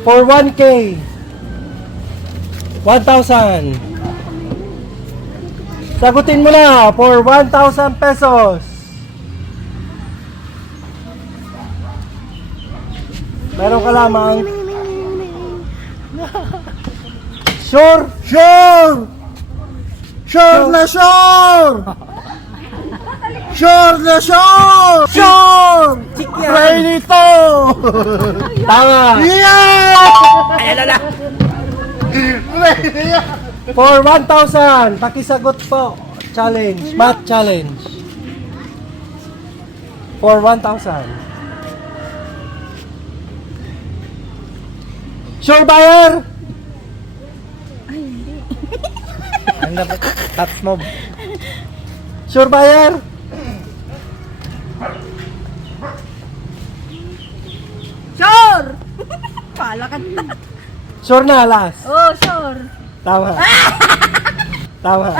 For 1K. 1,000. Sagutin mo na for 1,000 pesos. Meron ka lamang. Sure? Sure! Sure na sure! Sure na sure! Sure! Try nito! Tama. Yeah! Ayan na. For 1,000, pakisagot po. Challenge, math challenge. For 1,000. Sure buyer? Ang dapat touch mo. Sure buyer? Sure! Pala ka na. Sure na, last. Oh, sure. Tama. Tama.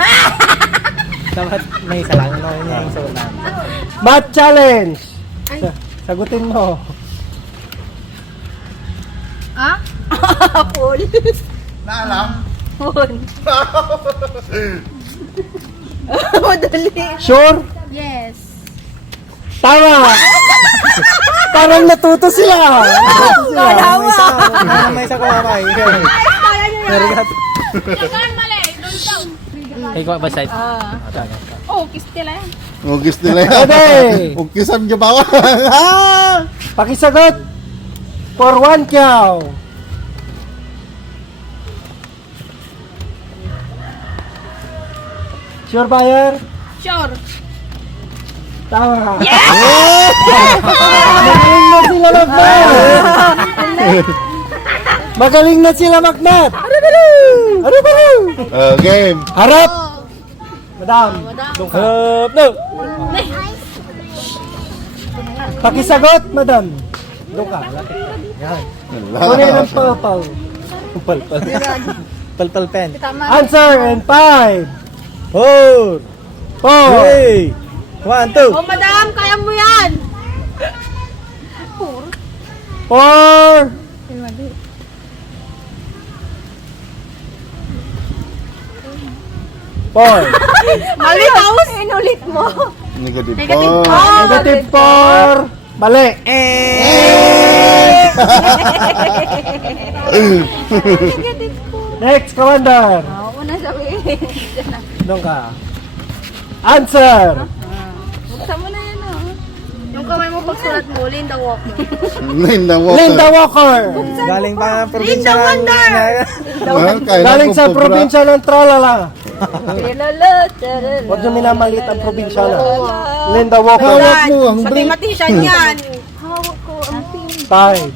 Dapat may isa lang. Ano yung suot na. Math challenge. Sagutin mo. Ah? Full. Naalam? Full. Madali. Sure? Yes. Tama. Parang natuto sila. May isa ko kamay. Ikaw ba side? Oh, kiss nila yan. Ugis nila yan. Pwede. Ugisan niyo ba ako? Pakisagot. For 1 kyaw. Sure buyer? Sure. Tama. Magaling na sila magmat. Magaling na sila magmat. Game. Harap. Madam. Harap no. Pakisagot, madam. Doon ka, lapit ka. Yan. Kunin ang pawpaw. Palpal. Palpal pen. Answer in 5, 4, 4, 3, 1, 2. Oh, madam, kaya mo yan. 4, 4. Mali, tapos inulit mo. Negative Negative po. po. Negative 4. Mali. Negative po. Next, Commander. Una sabihin. Doon ka. Answer. Buksan mo na yan, oh. Yung kamay mo pagsulat mo, Linda Walker. Linda Walker. Linda Walker. Galing pa ng probinsya. Linda Wonder! Galing sa probinsya ng Tralala. Tilala, tarala. Huwag niyo minamalit ang probinsya na. Linda Walker. Hawak mo ang Sa break. mathematician yan. Hawak ko ang pin. 5,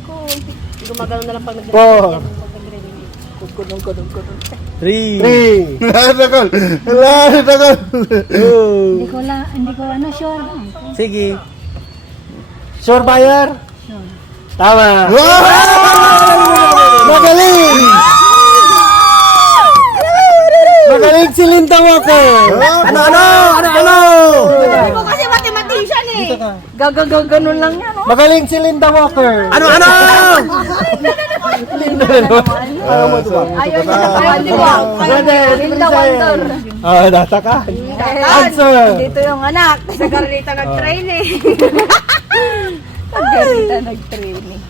Gumagano na lang pag 4, 3, 3, Tagal. Tagal. 2. Hindi ko sure. sige. Sure buyer? Tama. Magaling! Magaling si Linda Walker. Ano? Hindi mo kasi mathematician eh. Gagaganon lang yan, oh. Magaling si Linda Walker. Ano? Linda Ayaw niya na kayo, di ba? Pwede, Linda Wonder. Datakan. Answer. Dito yung anak. Sa Garlita nag-training. Sa Garlita nag-training.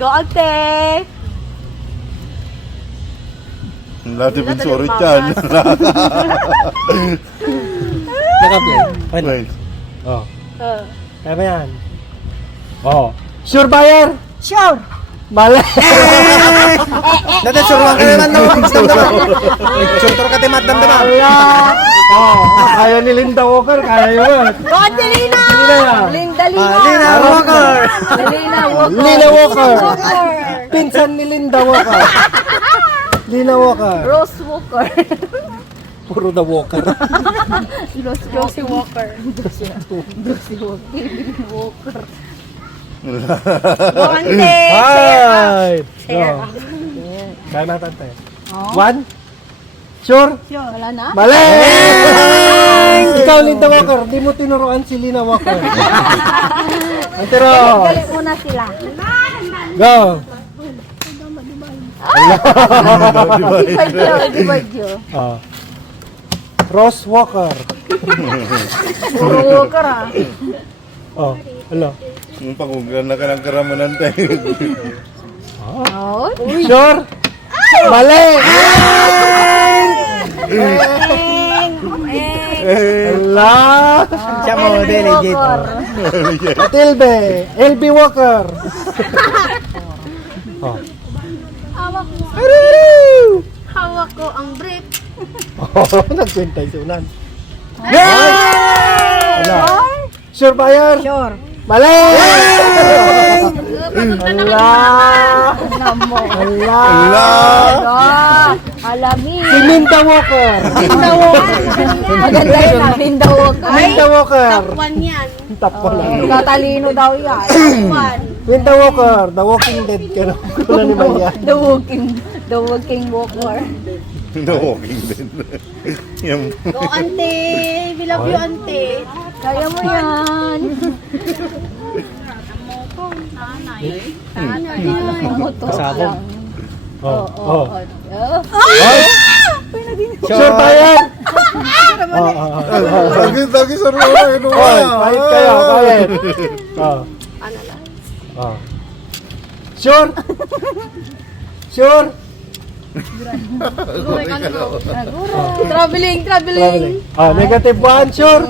Go, ate! Lati pinsurit yan. Naka-play. Wait. Oh. Kaya ba yan? Oh. Sure buyer? Sure! Mali. Dati suruan ka naman no. Suntor ka timat damdaman. Oh, kaya ni Linda Walker, kaya yun. Go, ate Lina! Sino yan? Linda Lina! Lina Walker. Lina Walker! Lina Walker. Pinsan ni Linda Walker. Lina Walker. Rose Walker. Puro the Walker. Josie Walker. Josie Walker. Go, ante! Five. Share. Go. Kaya natin tayo. 1? Sure? Sure. Wala na? Mali! Ikaw, Linda Walker, di mo tinuruan si Lina Walker. Antero. Galit muna sila. Go. Di ba, Jo? Oh. Ross Walker. Puro ka ra. Oh, hello. Yung pangugan na ka ng karamanan tayo. Oh. Sure? Mali! Hala! Siya mo, delegate. Matilbe, LB Walker. Oh. Hawak ko ang brief. Oh, nagkwenta yung sunan. Hala. Sure ba yan? Sure. Mali! Papunta na Hala! Namo. Hala! Alamin. Si Minda Walker. Maganda yun ah, Minda Walker. Minda Walker. yan. Tapo lang. Tatalino daw yan. Minda Walker, The Walking Dead ka na. Kula ni Maya. The Walking Walker. The Walking Dead. Yan. Go, ante. We love you, ante. Kaya mo yan. Kasabog. Oh, oh. Sure ba yan? Lagi sa ruwa. Hoy, kahit kayo, kahit. Oh. Oh. Sure? Sure? Traveling. Traveling. Oh, negative 1, sure?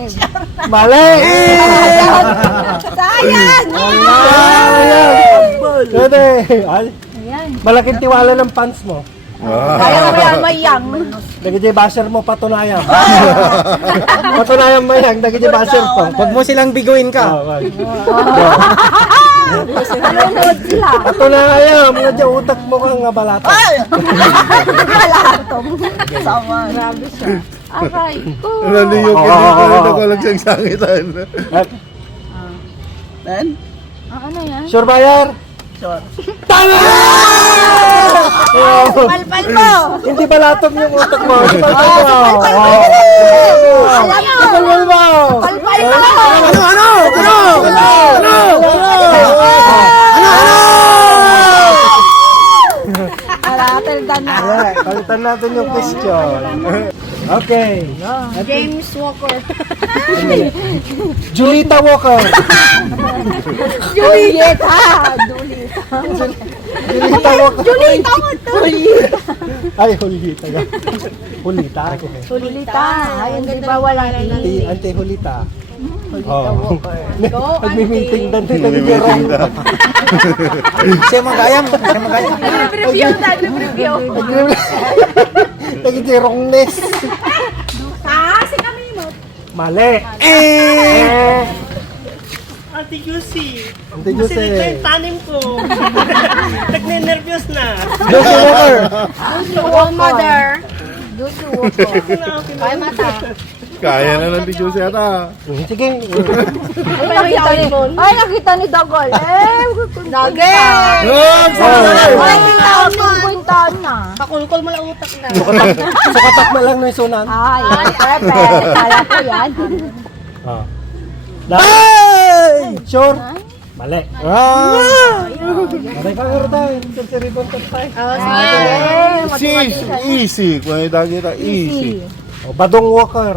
Mali! Sayang! Pwede. Ay, malaking tiwala ng pants mo. Kaya mo yan, mayang. Nagiging basher mo, patunayang. Patunayang mayang, nagiging basher po. Huwag mo silang biguin ka. Oh, wag. Nanonood sila. Patunayang, mga dyan utak mo kang balata. Kalatong. Sama. Grabe siya. Aray ko. Naliyo ka dito ko lang siyang sangitan. Ano yan? Sure ba yan? Sure. Tama! Palpal mo! Hindi balatong yung utak mo. Palpal mo. Palpal mo. Palpal mo! Alatel na. Palitan natin yung question. Okay. James Walker. Julita Walker. Julieta! Julita Walker. Julieta mo to! Ay, Julita. Julita. Julieta! Ayun, di ba wala na Anti-Julita. Julieta Walker. Go, Nagmi-meeting dan dito ni Meeting Jerome. na. Siya magayam. Nag-review na, nag-review. Naging Jerome-ness. Si Camino. Mali. Ate Juicy. Ante Kasi ito Jose. yung tanim ko. Nagne-nervyos na. Josie Walker. Duty Mother. Duty Walker. Ay, mata. Kaya na lang di Diyos yata. Sige. Ay, nakita ni Dagol. Dagol! Kwintaon na. Pakulkol mo lang utak na. Sukatak na lang ng sunan. Ay, perfect. Kala ko yan. Ah. Ay! Sure? Mali. Mali ka nga tayo. Sa ribon ka tayo. Easy. Kung ay dagi ta, easy. O, Badong Walker.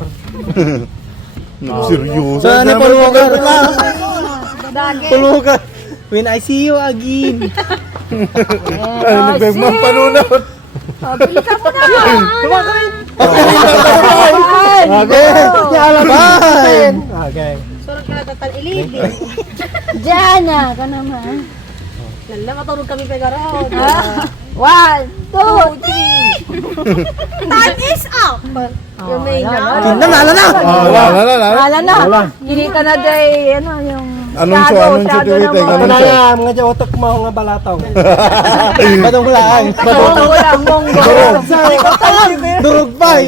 Seryoso. Saan ni Paul Walker? Dagol. Paul Walker. When I see you again. Ay, nagbegmang panunod. Bilisan mo na. Okay. Yalam. Okay. Surot ka na tatal ilibin. Diana, ka naman. Lala, matulog kami pegaraw. 1, 2, 3. Time is up. Yung may Kinam, lala na. Wala na. Kinita na day, ano, yung... Anong certificate? Patunaya, mga dyan utak mo nga balataw. Badong hulaan. Walang monggo. Durog pa.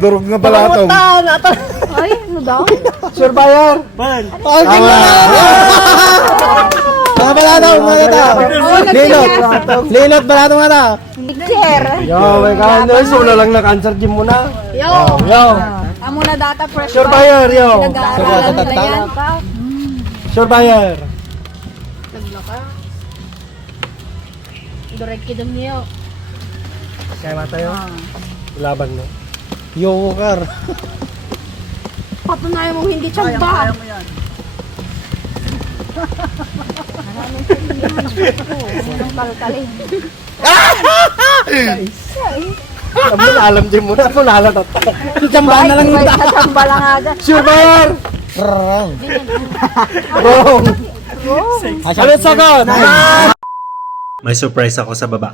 Durog nga balatong. Ay, ano daw? Sure ba yan? Mga balataw, mga tao. Linot, balataw mga tao. Picture. Yo, may kahanas. Wala lang naka-answer gym mo na. Yo. Yo. Amo na data fresh. Sure buyer, yo. Nag-aaralan nila yan pa. Sure buyer. Durek kidong niyo. Kaya matayo. Laban mo. Yokar. Patunayan mong hindi tsamba. Anong kalkalin? Alam din mo na. Ako nalatat. Chambahan na lang yung Sa tsamba lang agad. Sure ba? Wrong. Wrong. Ano sagot? May surprise ako sa baba.